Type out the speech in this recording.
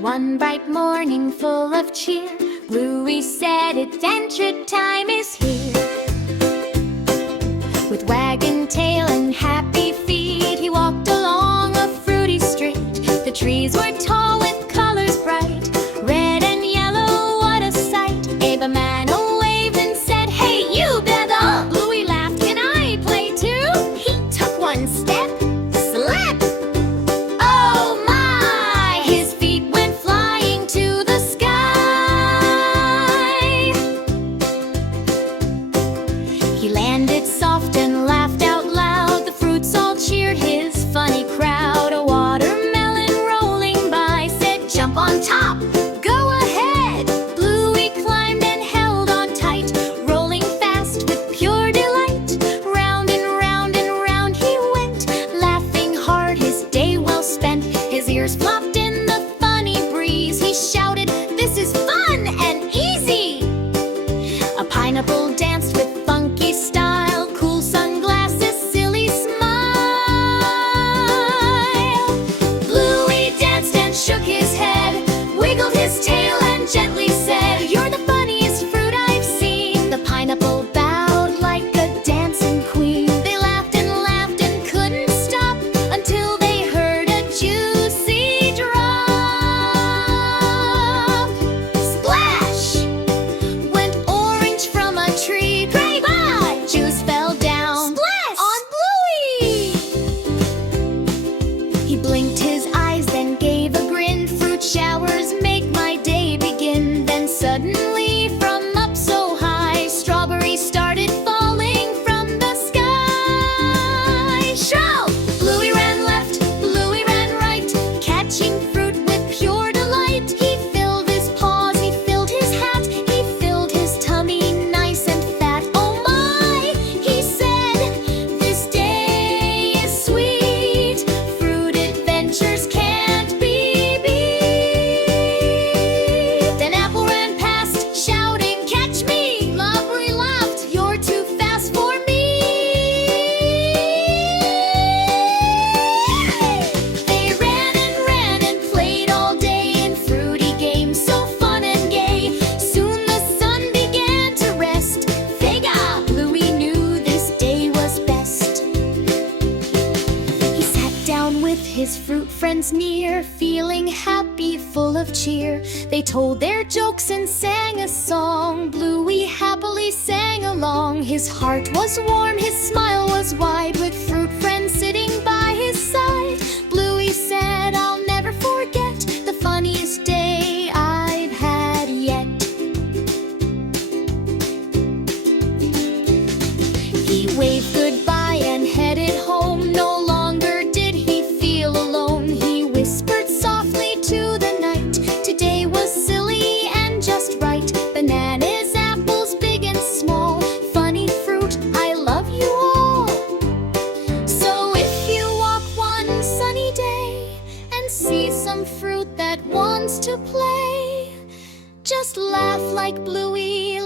One bright morning full of cheer, Bluey said adventure time is here. With wagging tail and happy feet, he walked along a fruity street. The trees were tall with colors bright, red and yellow, what a sight. Abe man waved and said, "Hey, you Bethel!" Bluey laughed, "Can I play too?" He took one step, slap! Oh my! His feet went flying to the sky. He landed soft and laughed out loud. The fruits all cheered his funny crowd. A watermelon rolling by said, "Jump on top, go ahead." Bluey climbed and held on tight, rolling fast with pure delight. Round and round and round he went, laughing hard, his day well spent. His ears flopped in the funny breeze. He shouted, "This is fun and easy!" A pineapple danced with funky style, cool sunglasses, silly smile. Bluey danced and shook his head, wiggled his tail and gently said, "You're the funniest fruit I've seen." The pineapple bowed like a dancing queen. They laughed and couldn't stop until they heard a juicy drop. Splash! Went orange from a tree. Great! Juice fell down. Splash! On Bluey! He blinked his eyes, then gave a grin. Fruit showers make my day begin. Then suddenly, from up so high, strawberries started falling from the sky. Shout! Bluey ran left, Bluey ran right, catching fruit with pure delight. He filled his paws, he filled his hat, he filled his tummy nice and fat. Oh my, he said, this day is sweet. Fruit adventures can't be beat. Then Apple ran past, shouting, "Catch me!" Lovery laughed, "You're too fast for me." They ran and played all day in fruity games, so fun and gay. Soon the sun began to rest. Vega! Bluey knew this day was best. He sat down with his fruit friends near, feeling happy, full of cheer. They told their jokes and sang a song. Bluey happily sang along. His heart was warm, his smile was wide, with fruit friends sitting by his side. Bluey said, "I'll never forget the funniest day I've had yet." He waved goodbye and headed home. No longer did he feel alone. He whispered softly to the night, "Today was silly and just right. Bananas, apples, big and small, funny fruit, I love you all." So if you walk one sunny day and see some fruit that wants to play, just laugh like Bluey